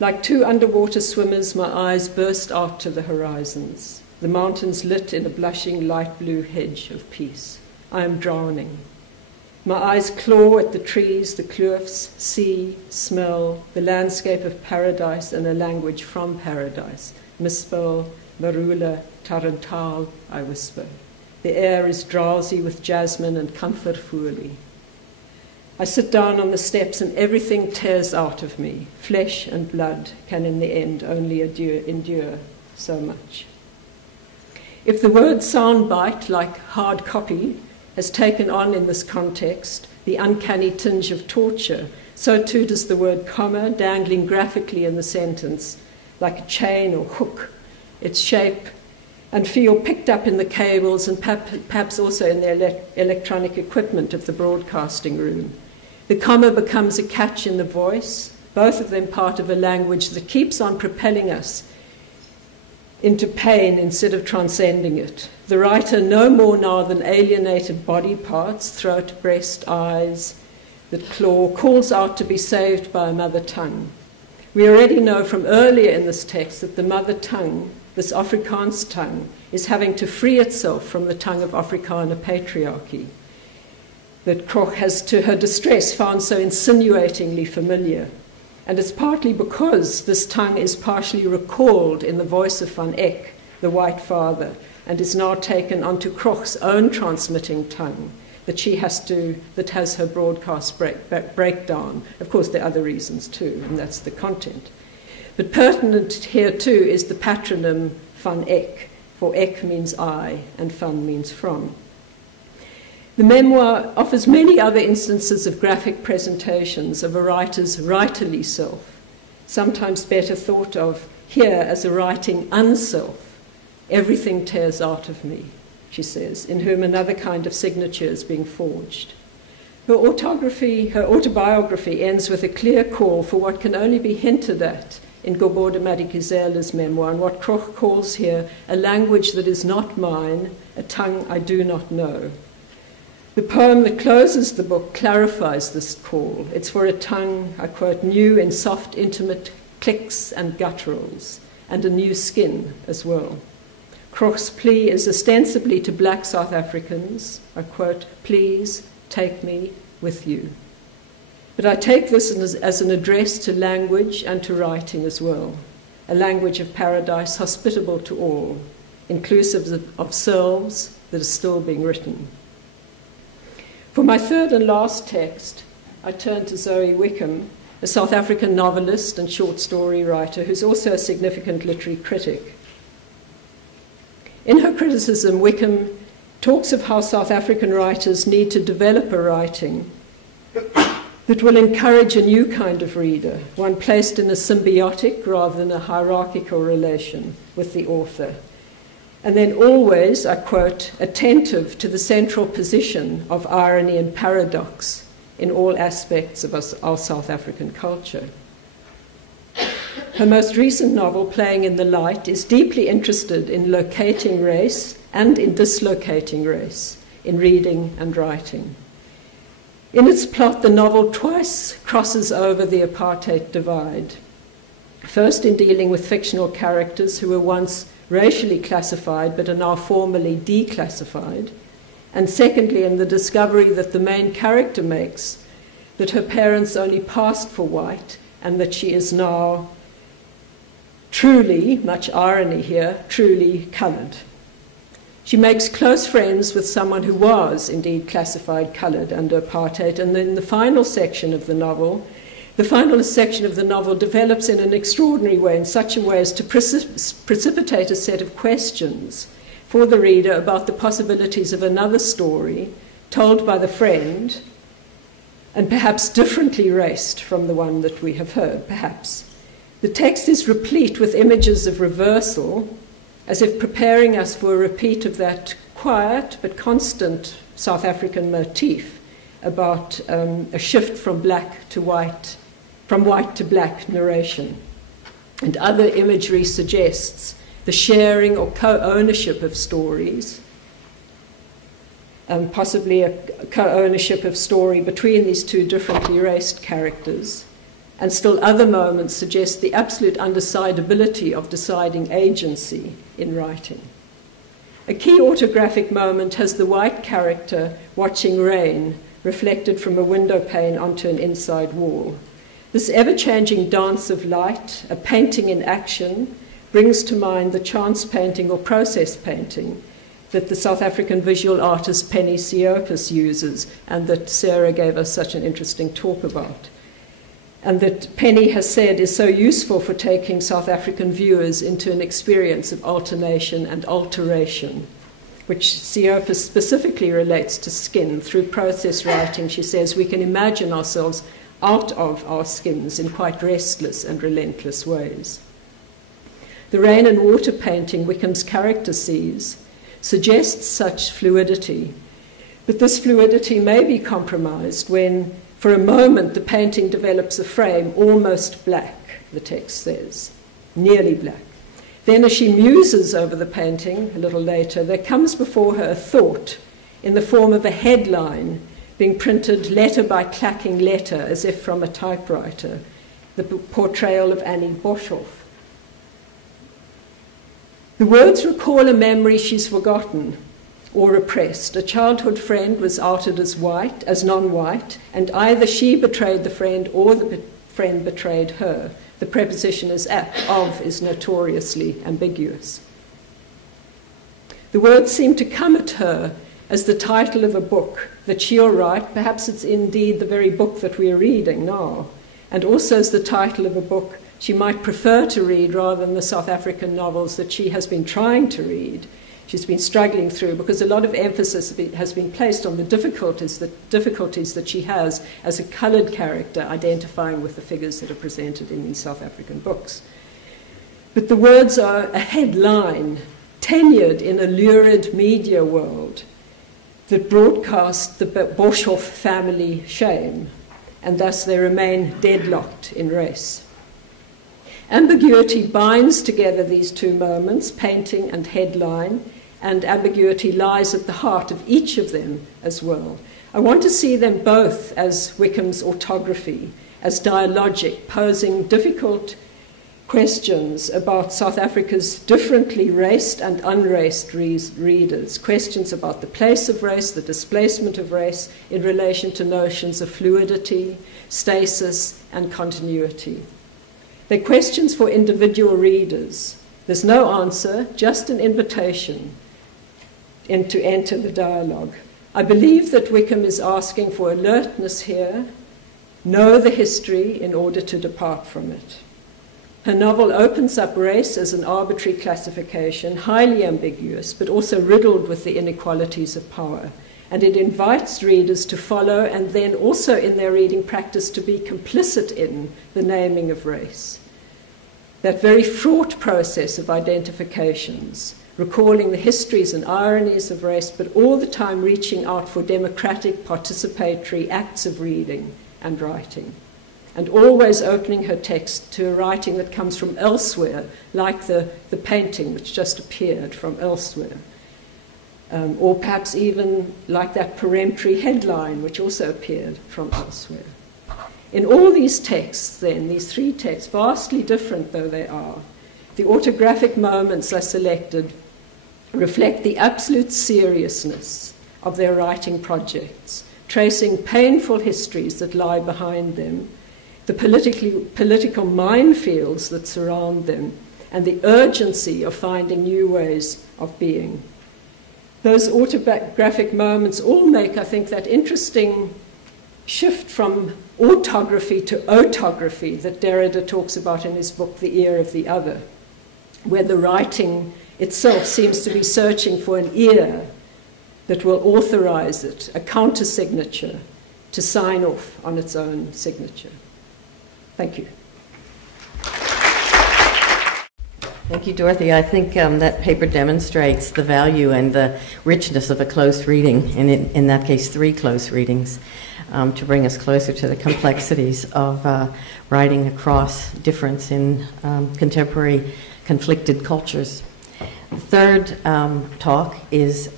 Like two underwater swimmers, my eyes burst out to the horizons, the mountains lit in a blushing light blue hedge of peace. I am drowning. My eyes claw at the trees, the kloofs, see, smell, the landscape of paradise and a language from paradise. Mispel, Marula, Tarantal, I whisper. The air is drowsy with jasmine and comfortfully. I sit down on the steps and everything tears out of me. Flesh and blood can in the end only endure so much. If the word soundbite, like hard copy, has taken on in this context the uncanny tinge of torture, so too does the word comma, dangling graphically in the sentence, like a chain or hook, its shape and feel picked up in the cables and perhaps also in the electronic equipment of the broadcasting room. The comma becomes a catch in the voice, both of them part of a language that keeps on propelling us into pain instead of transcending it. The writer, no more now than alienated body parts, throat, breast, eyes, that claw, calls out to be saved by a mother tongue. We already know from earlier in this text that the mother tongue, this Afrikaans tongue, is having to free itself from the tongue of Afrikaner patriarchy, that Krog has, to her distress, found so insinuatingly familiar. And it's partly because this tongue is partially recalled in the voice of Van Eck, the white father, and is now taken onto Krog's own transmitting tongue that has her broadcast breakdown. Of course, there are other reasons too, and that's the content. But pertinent here too is the patronym Van Eck, for Eck means I and Van means from. The memoir offers many other instances of graphic presentations of a writer's writerly self, sometimes better thought of here as a writing unself. Everything tears out of me, she says, in whom another kind of signature is being forged. Her autobiography ends with a clear call for what can only be hinted at in Gobode Madikizela's memoir, and what Krog calls here a language that is not mine, a tongue I do not know. The poem that closes the book clarifies this call. It's for a tongue, I quote, new in soft, intimate clicks and gutturals, and a new skin as well. Krog's plea is ostensibly to black South Africans, I quote, please take me with you. But I take this as an address to language and to writing as well, a language of paradise hospitable to all, inclusive of selves that are still being written. For my third and last text, I turn to Zoe Wickham, a South African novelist and short story writer who's also a significant literary critic. In her criticism, Wickham talks of how South African writers need to develop a writing that will encourage a new kind of reader, one placed in a symbiotic rather than a hierarchical relation with the author. And then always, I quote, attentive to the central position of irony and paradox in all aspects of our South African culture. Her most recent novel, Playing in the Light, is deeply interested in locating race and in dislocating race, in reading and writing. In its plot, the novel twice crosses over the apartheid divide. First, in dealing with fictional characters who were once racially classified but are now formally declassified. And secondly, in the discovery that the main character makes that her parents only passed for white and that she is now truly, much irony here, truly coloured. She makes close friends with someone who was indeed classified coloured under apartheid, and then the final section of the novel develops in an extraordinary way, in such a way as to precipitate a set of questions for the reader about the possibilities of another story told by the friend, and perhaps differently raced from the one that we have heard, perhaps. The text is replete with images of reversal, as if preparing us for a repeat of that quiet but constant South African motif about a shift from black to white, from white to black narration. And other imagery suggests the sharing or co-ownership of stories, possibly a co-ownership of story between these two differently raced characters. And still other moments suggest the absolute undecidability of deciding agency in writing. A key autographic moment has the white character watching rain reflected from a window pane onto an inside wall. This ever-changing dance of light, a painting in action, brings to mind the chance painting or process painting that the South African visual artist Penny Siopis uses, and that Sarah gave us such an interesting talk about, and that Penny has said is so useful for taking South African viewers into an experience of alternation and alteration, which Siopis specifically relates to skin. Through process writing, she says, we can imagine ourselves out of our skins in quite restless and relentless ways. The rain and water painting Wickham's character sees suggests such fluidity, but this fluidity may be compromised when, for a moment, the painting develops a frame almost black, the text says, nearly black. Then, as she muses over the painting a little later, there comes before her a thought in the form of a headline being printed letter by clacking letter, as if from a typewriter, the portrayal of Annie Boshoff. The words recall a memory she's forgotten or repressed. A childhood friend was outed as white, as non-white, and either she betrayed the friend or the friend betrayed her. The preposition is of is notoriously ambiguous. The words seem to come at her as the title of a book that she'll write. Perhaps it's indeed the very book that we are reading now, and also as the title of a book she might prefer to read rather than the South African novels that she has been trying to read. She's been struggling through, because a lot of emphasis has been placed on the difficulties that she has as a coloured character identifying with the figures that are presented in these South African books. But the words are a headline, tenured in a lurid media world that broadcast the Boshoff family shame, and thus they remain deadlocked in race. Ambiguity binds together these two moments, painting and headline, and ambiguity lies at the heart of each of them as well. I want to see them both as Wickham's autography, as dialogic, posing difficult questions about South Africa's differently raced and unraced readers, questions about the place of race, the displacement of race in relation to notions of fluidity, stasis, and continuity. They're questions for individual readers. There's no answer, just an invitation to enter the dialogue. I believe that Wickham is asking for alertness here, know the history in order to depart from it. Her novel opens up race as an arbitrary classification, highly ambiguous, but also riddled with the inequalities of power. And it invites readers to follow, and then also in their reading practice to be complicit in the naming of race. That very fraught process of identifications, recalling the histories and ironies of race, but all the time reaching out for democratic, participatory acts of reading and writing. and always opening her text to a writing that comes from elsewhere, like the painting which just appeared from elsewhere. Or perhaps even like that peremptory headline which also appeared from elsewhere. In all these texts, then, these three texts, vastly different though they are, the autographic moments I selected reflect the absolute seriousness of their writing projects, tracing painful histories that lie behind them, the political minefields that surround them, and the urgency of finding new ways of being. Those autographic moments all make, I think, that interesting shift from autography to otography that Derrida talks about in his book, The Ear of the Other, where the writing itself seems to be searching for an ear that will authorize it, a counter-signature, to sign off on its own signature. Thank you. Thank you, Dorothy. I think that paper demonstrates the value and the richness of a close reading, and in that case, 3 close readings, to bring us closer to the complexities of writing across difference in contemporary conflicted cultures. The third talk is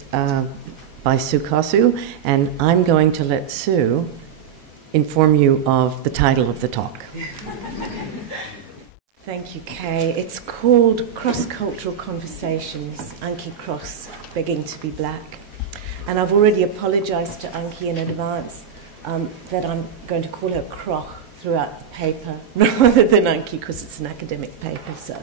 by Sue Kossew, and I'm going to let Sue inform you of the title of the talk. Thank you, Kay. It's called Cross-Cultural Conversations, Antjie Cross, Begging to be Black. And I've already apologised to Antjie in advance that I'm going to call her Krog throughout the paper rather than Antjie because it's an academic paper. So,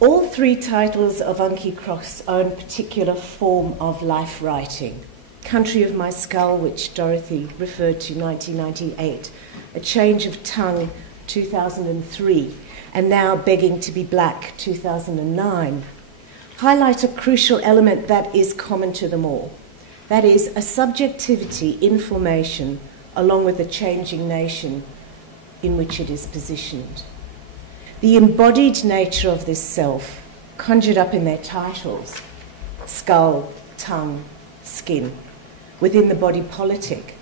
all 3 titles of Antjie Cross are in a particular form of life writing. Country of My Skull, which Dorothy referred to, 1998. A Change of Tongue, 2003, and now Begging to be Black, 2009, highlight a crucial element that is common to them all. That is, a subjectivity in formation along with the changing nation in which it is positioned. The embodied nature of this self, conjured up in their titles, skull, tongue, skin, within the body politic,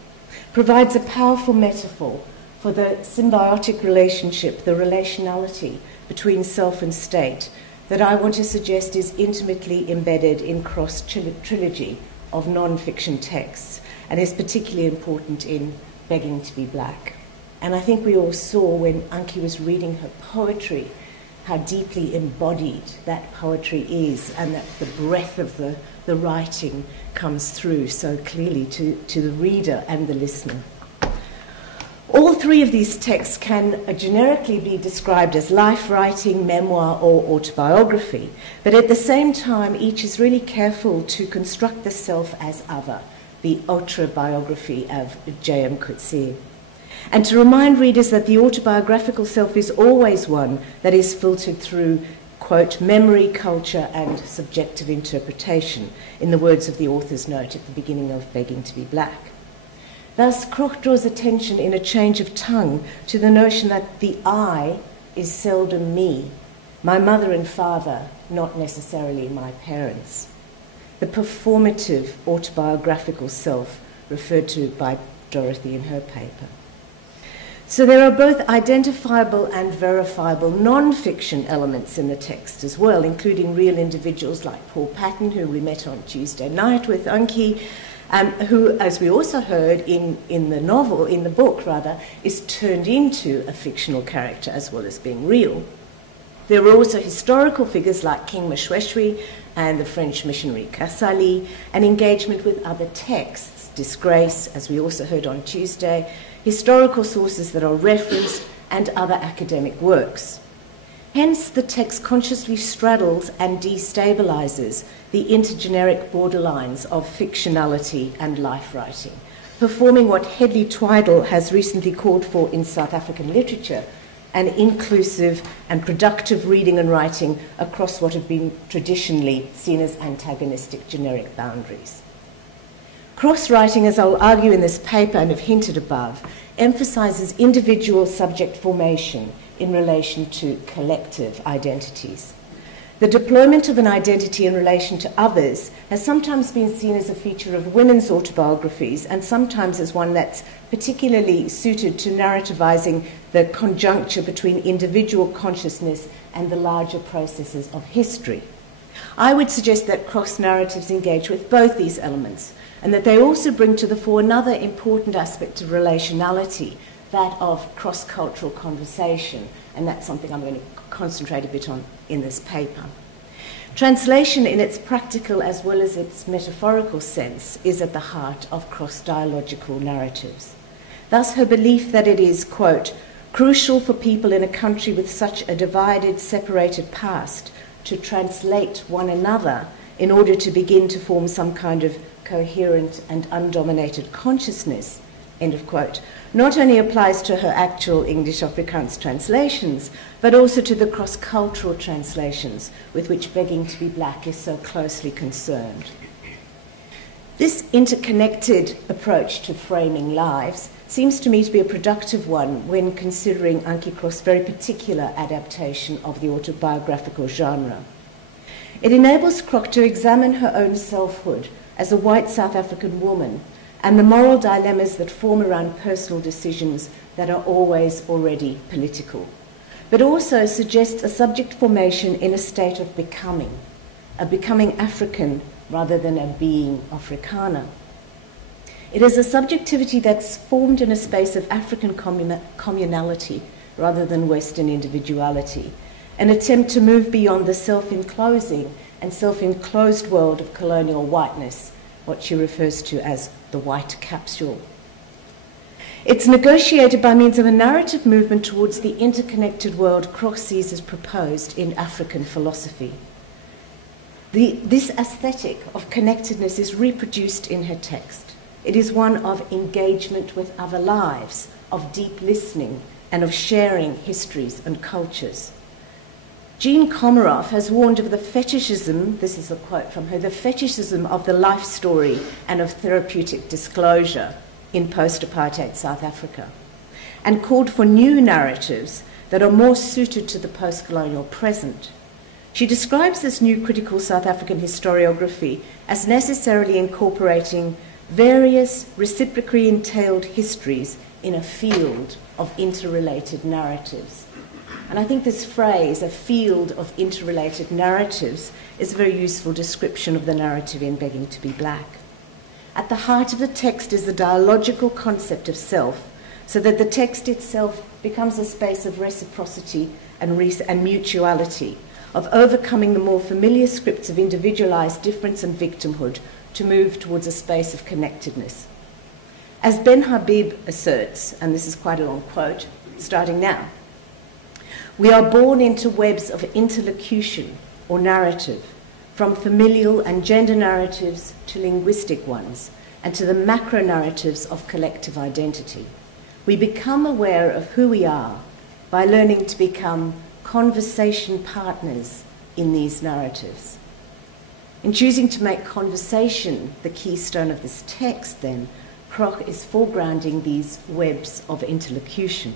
provides a powerful metaphor for the symbiotic relationship, the relationality between self and state, that I want to suggest is intimately embedded in Cross' trilogy of non-fiction texts, and is particularly important in Begging to be Black. And I think we all saw when Antjie was reading her poetry how deeply embodied that poetry is, and that the breadth of the writing comes through so clearly to the reader and the listener. All 3 of these texts can generically be described as life writing, memoir, or autobiography, but at the same time, each is really careful to construct the self as other, the autobiography of J.M. Kossew, and to remind readers that the autobiographical self is always one that is filtered through, quote, memory, culture, and subjective interpretation, in the words of the author's note at the beginning of Begging to be Black. Thus, Krog draws attention in A Change of Tongue to the notion that the I is seldom me, my mother and father, not necessarily my parents. The performative autobiographical self referred to by Dorothy in her paper. So there are both identifiable and verifiable non-fiction elements in the text as well, including real individuals like Paul Patton, who we met on Tuesday night with Antjie, who, as we also heard in the book, is turned into a fictional character as well as being real. There are also historical figures like King Moshoeshoe and the French missionary Kossew, and engagement with other texts, disgrace, as we also heard on Tuesday, historical sources that are referenced, and other academic works. Hence, the text consciously straddles and destabilizes the intergeneric borderlines of fictionality and life writing, performing what Hedley Twiddle has recently called for in South African literature, an inclusive and productive reading and writing across what have been traditionally seen as antagonistic generic boundaries. Cross-writing, as I'll argue in this paper and have hinted above, emphasizes individual subject formation in relation to collective identities. The deployment of an identity in relation to others has sometimes been seen as a feature of women's autobiographies, and sometimes as one that's particularly suited to narrativizing the conjuncture between individual consciousness and the larger processes of history. I would suggest that cross narratives engage with both these elements, and that they also bring to the fore another important aspect of relationality, that of cross-cultural conversation, and that's something I'm going to concentrate a bit on in this paper. Translation in its practical as well as its metaphorical sense is at the heart of cross-dialogical narratives. Thus, her belief that it is, quote, crucial for people in a country with such a divided, separated past to translate one another in order to begin to form some kind of coherent and undominated consciousness, end of quote, not only applies to her actual English Afrikaans translations, but also to the cross-cultural translations with which Begging to be Black is so closely concerned. This interconnected approach to framing lives seems to me to be a productive one when considering Antjie Krog's very particular adaptation of the autobiographical genre. It enables Krog to examine her own selfhood as a white South African woman and the moral dilemmas that form around personal decisions that are always already political, but also suggests a subject formation in a state of becoming, a becoming African rather than a being Afrikaner. It is a subjectivity that's formed in a space of African communality rather than Western individuality, an attempt to move beyond the self-enclosing and self-enclosed world of colonial whiteness, what she refers to as the white capsule. It's negotiated by means of a narrative movement towards the interconnected world Krog sees as proposed in African philosophy. This aesthetic of connectedness is reproduced in her text. It is one of engagement with other lives, of deep listening, and of sharing histories and cultures. Jean Komaroff has warned of the fetishism, this is a quote from her, the fetishism of the life story and of therapeutic disclosure in post-apartheid South Africa, and called for new narratives that are more suited to the post-colonial present. She describes this new critical South African historiography as necessarily incorporating various reciprocally entailed histories in a field of interrelated narratives. And I think this phrase, a field of interrelated narratives, is a very useful description of the narrative in Begging to be Black. At the heart of the text is the dialogical concept of self, so that the text itself becomes a space of reciprocity and mutuality, of overcoming the more familiar scripts of individualized difference and victimhood to move towards a space of connectedness. As Ben Habib asserts, and this is quite a long quote, starting now, we are born into webs of interlocution or narrative, from familial and gender narratives to linguistic ones, and to the macro narratives of collective identity. We become aware of who we are by learning to become conversation partners in these narratives. In choosing to make conversation the keystone of this text, then, Krog is foregrounding these webs of interlocution.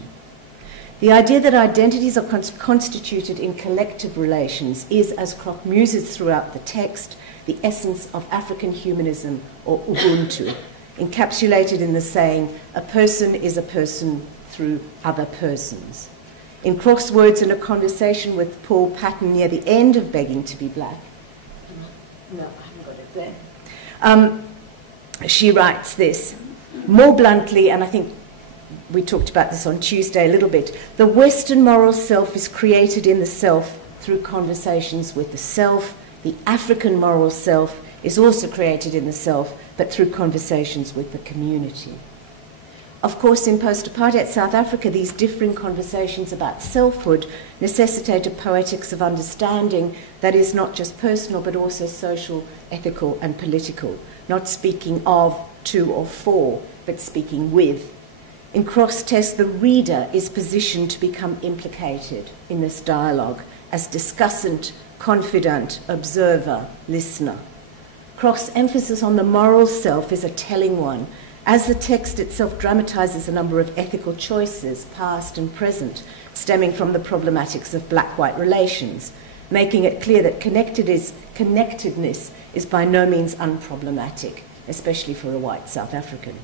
The idea that identities are constituted in collective relations is, as Krog muses throughout the text, the essence of African humanism or Ubuntu, encapsulated in the saying, a person is a person through other persons. In Krog's words in a conversation with Paul Patton near the end of Begging to be Black, no, I haven't got it there, she writes this, more bluntly, and I think we talked about this on Tuesday a little bit, the Western moral self is created in the self through conversations with the self. The African moral self is also created in the self, but through conversations with the community. Of course, in post-apartheid South Africa, these differing conversations about selfhood necessitate a poetics of understanding that is not just personal, but also social, ethical, and political, not speaking of, to, or for, but speaking with. In Krog's text, the reader is positioned to become implicated in this dialogue as discussant, confidant, observer, listener. Krog's emphasis on the moral self is a telling one, as the text itself dramatizes a number of ethical choices, past and present, stemming from the problematics of black-white relations, making it clear that connectedness is by no means unproblematic, especially for a white South African.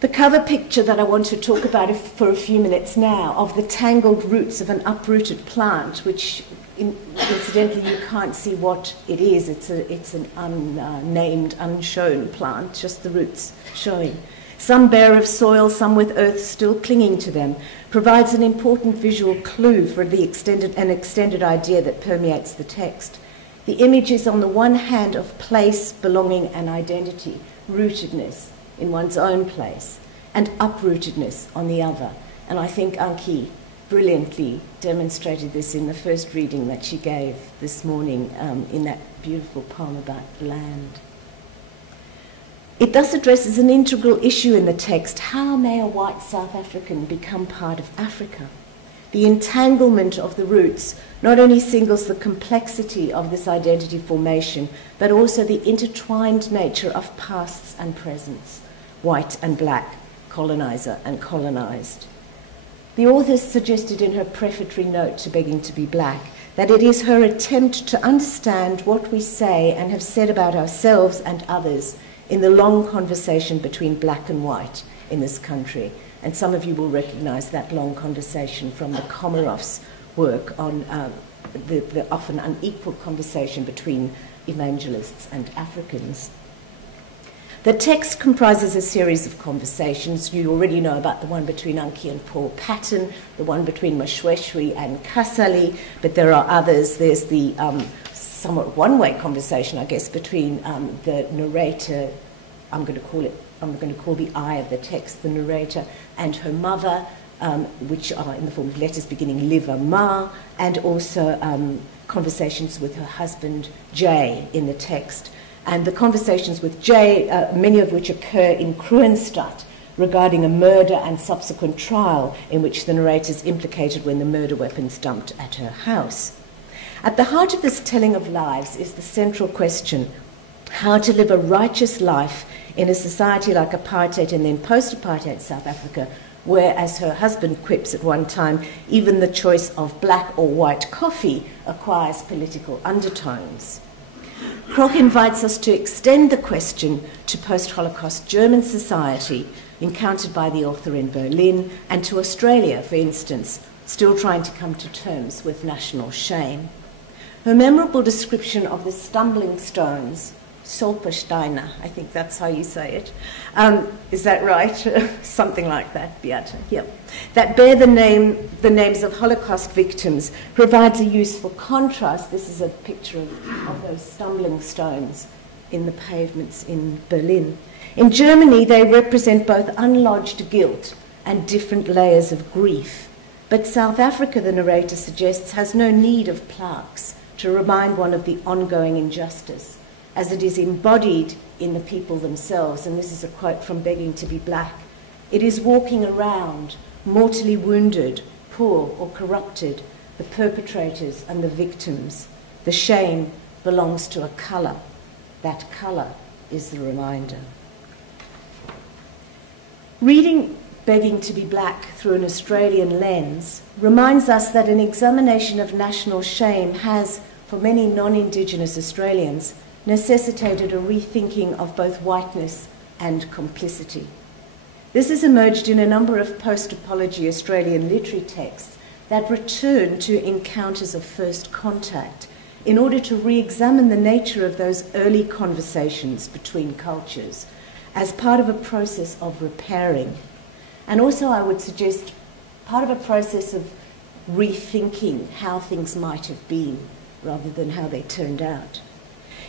The cover picture that I want to talk about for a few minutes now of the tangled roots of an uprooted plant, which incidentally you can't see what it is. It's an unnamed, unshown plant, just the roots showing. Some bare of soil, some with earth still clinging to them, provides an important visual clue for an extended idea that permeates the text. The image is on the one hand of place, belonging and identity, rootedness in one's own place, and uprootedness on the other. And I think Antjie brilliantly demonstrated this in the first reading that she gave this morning in that beautiful poem about land. It thus addresses an integral issue in the text: how may a white South African become part of Africa? The entanglement of the roots not only singles the complexity of this identity formation, but also the intertwined nature of pasts and presents, white and black, colonizer and colonized. The author suggested in her prefatory note to Begging to be Black that it is her attempt to understand what we say and have said about ourselves and others in the long conversation between black and white in this country. And some of you will recognize that long conversation from the Komarov's work on the often unequal conversation between evangelists and Africans. The text comprises a series of conversations. You already know about the one between Antjie and Paul Patton, the one between Moshweshwe and Kossew, but there are others. There's the somewhat one-way conversation, I guess, between the narrator, I'm going to call the eye of the text, the narrator, and her mother, which are in the form of letters beginning Liva Ma, and also conversations with her husband, Jay, in the text. And the conversations with Jay, many of which occur in Kroonstad, regarding a murder and subsequent trial in which the narrator is implicated when the murder weapons dumped at her house. At the heart of this telling of lives is the central question: how to live a righteous life in a society like apartheid and then post-apartheid South Africa, where, as her husband quips at one time, even the choice of black or white coffee acquires political undertones. Krog invites us to extend the question to post-Holocaust German society, encountered by the author in Berlin, and to Australia, for instance, still trying to come to terms with national shame. Her memorable description of the stumbling stones, Stolpersteine, I think that's how you say it. Is that right? Something like that, Beata. Yep. That bear the names of Holocaust victims provides a useful contrast. This is a picture of those stumbling stones in the pavements in Berlin. In Germany, they represent both unlodged guilt and different layers of grief. But South Africa, the narrator suggests, has no need of plaques to remind one of the ongoing injustice, as it is embodied in the people themselves. And this is a quote from Begging to be Black. It is walking around, mortally wounded, poor or corrupted, the perpetrators and the victims. The shame belongs to a colour. That colour is the reminder. Reading Begging to be Black through an Australian lens reminds us that an examination of national shame has, for many non-Indigenous Australians, necessitated a rethinking of both whiteness and complicity. This has emerged in a number of post-apology Australian literary texts that return to encounters of first contact in order to re-examine the nature of those early conversations between cultures as part of a process of repairing. And also, I would suggest, part of a process of rethinking how things might have been rather than how they turned out.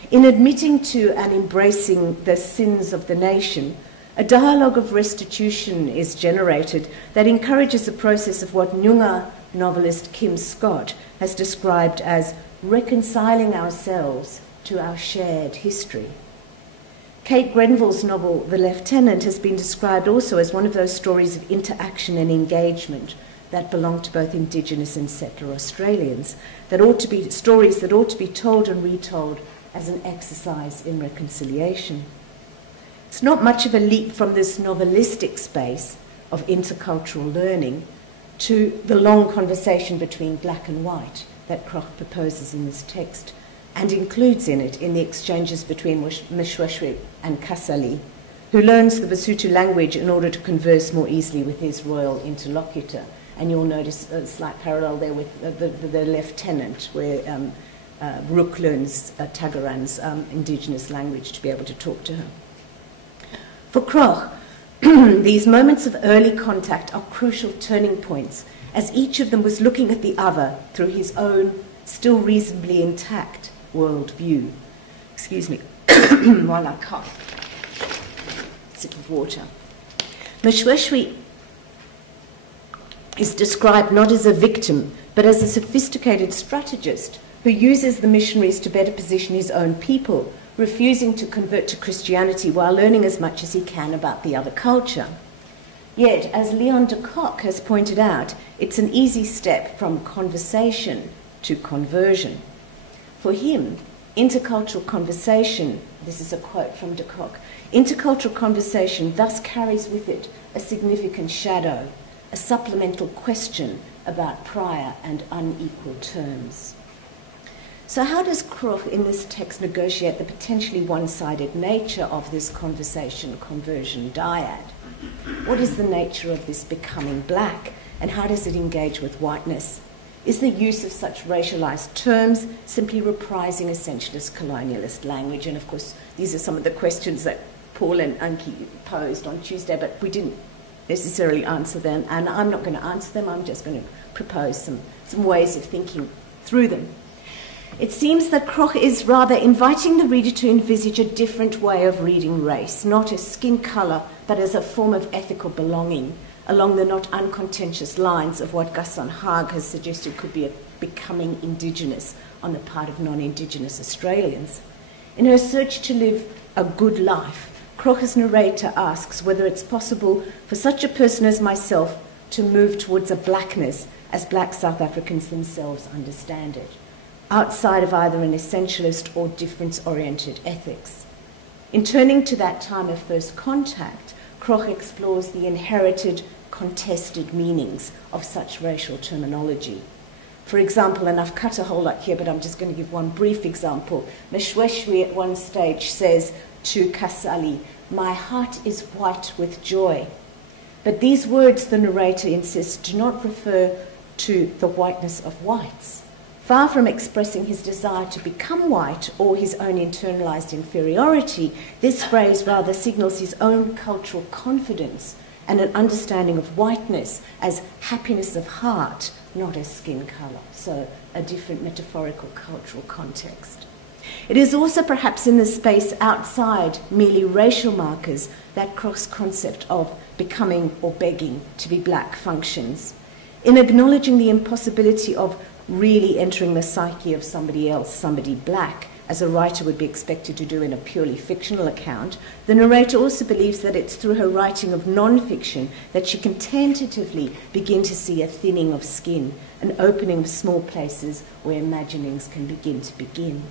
In admitting to and embracing the sins of the nation, a dialogue of restitution is generated that encourages a process of what Nyunga novelist Kim Scott has described as reconciling ourselves to our shared history. Kate Grenville's novel, The Lieutenant, has been described also as one of those stories of interaction and engagement that belong to both Indigenous and settler Australians, that ought to be stories that ought to be told and retold as an exercise in reconciliation. It's not much of a leap from this novelistic space of intercultural learning to the long conversation between black and white that Krog proposes in this text, and includes in it in the exchanges between Moshweshwe and Kossew, who learns the Basotho language in order to converse more easily with his royal interlocutor. And you'll notice a slight parallel there with the lieutenant, where Rook learns Tagaran's indigenous language to be able to talk to her. For Krog, these moments of early contact are crucial turning points, as each of them was looking at the other through his own, still reasonably intact worldview. Excuse me, while I cough. Sip of water. Mshweshwe is described not as a victim, but as a sophisticated strategist who uses the missionaries to better position his own people, refusing to convert to Christianity while learning as much as he can about the other culture. Yet, as Leon de Kock has pointed out, it's an easy step from conversation to conversion. For him, intercultural conversation, this is a quote from de Kock, intercultural conversation thus carries with it a significant shadow, a supplemental question about prior and unequal terms. So how does Krog in this text negotiate the potentially one-sided nature of this conversation-conversion dyad? What is the nature of this becoming black, and how does it engage with whiteness? Is the use of such racialized terms simply reprising essentialist colonialist language? And of course, these are some of the questions that Paul and Antjie posed on Tuesday, but we didn't necessarily answer them, and I'm not going to answer them. I'm just going to propose some ways of thinking through them. It seems that Krog is rather inviting the reader to envisage a different way of reading race, not as skin colour, but as a form of ethical belonging, along the not uncontentious lines of what Gaston Haag has suggested could be a becoming indigenous on the part of non-indigenous Australians. In her search to live a good life, Krog's narrator asks whether it's possible for such a person as myself to move towards a blackness as black South Africans themselves understand it, outside of either an essentialist or difference-oriented ethics. In turning to that time of first contact, Krog explores the inherited, contested meanings of such racial terminology. For example, and I've cut a whole lot here, but I'm just going to give one brief example. Mshweshwe at one stage says to Kasali, "My heart is white with joy." But these words, the narrator insists, do not refer to the whiteness of whites. Far from expressing his desire to become white or his own internalized inferiority, this phrase rather signals his own cultural confidence and an understanding of whiteness as happiness of heart, not as skin colour. So a different metaphorical cultural context. It is also perhaps in the space outside merely racial markers that Krog's concept of becoming or begging to be black functions. In acknowledging the impossibility of really entering the psyche of somebody else, somebody black, as a writer would be expected to do in a purely fictional account, the narrator also believes that it's through her writing of non-fiction that she can tentatively begin to see a thinning of skin, an opening of small places where imaginings can begin to begin.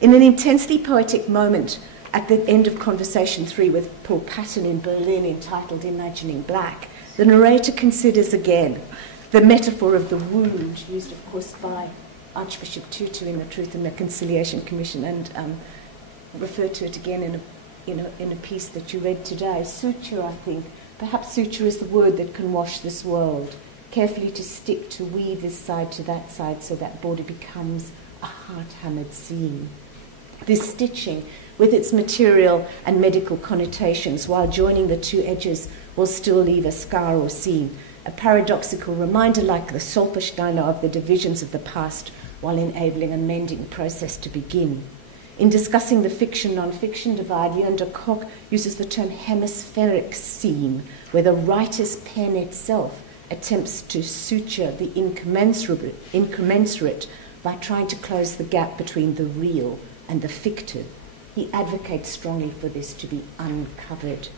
In an intensely poetic moment at the end of Conversation 3 with Paul Patton in Berlin entitled Imagining Black, the narrator considers again the metaphor of the wound, used of course by Archbishop Tutu in the Truth and Reconciliation Commission, and referred to it again in a piece that you read today. Suture, I think. Perhaps suture is the word that can wash this world, carefully to stick, to weave this side to that side so that border becomes a heart-hammered seam. This stitching, with its material and medical connotations, while joining the two edges, will still leave a scar or seam, a paradoxical reminder like the Stolpersteine of the divisions of the past, while enabling a mending process to begin. In discussing the fiction-non-fiction divide, Leon de Kock uses the term hemispheric seam, where the writer's pen itself attempts to suture the incommensurate by trying to close the gap between the real and the fictive. He advocates strongly for this to be uncovered.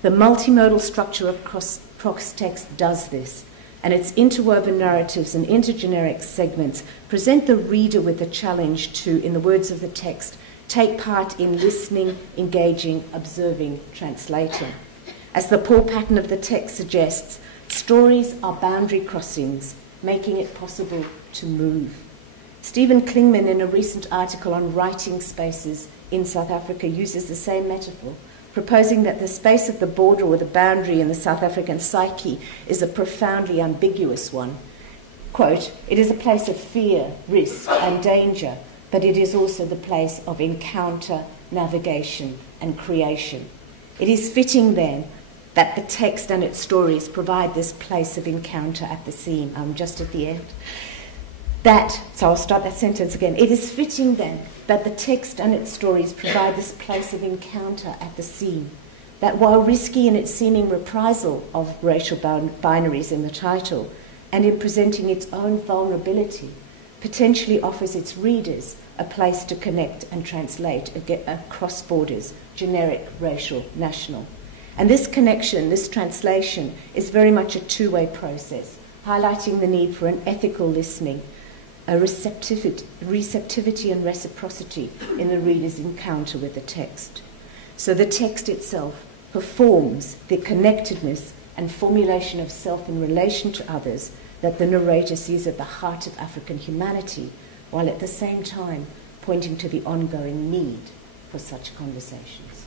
The multimodal structure of Krog's text does this, and its interwoven narratives and intergeneric segments present the reader with the challenge to, in the words of the text, take part in listening, engaging, observing, translating. As the Paul pattern of the text suggests, stories are boundary crossings, making it possible to move. Stephen Klingman, in a recent article on writing spaces in South Africa, uses the same metaphor, proposing that the space of the border or the boundary in the South African psyche is a profoundly ambiguous one. Quote, "It is a place of fear, risk, and danger, but it is also the place of encounter, navigation, and creation. It is fitting then that the text and its stories provide this place of encounter at the scene." I'm just at the end. So I'll start that sentence again. It is fitting then that the text and its stories provide this place of encounter at the scene, that while risky in its seeming reprisal of racial binaries in the title, and in presenting its own vulnerability, potentially offers its readers a place to connect and translate across borders, generic, racial, national. And this connection, this translation, is very much a two-way process, highlighting the need for an ethical listening, a receptivity and reciprocity in the reader's encounter with the text. So the text itself performs the connectedness and formulation of self in relation to others that the narrator sees at the heart of African humanity, while at the same time pointing to the ongoing need for such conversations.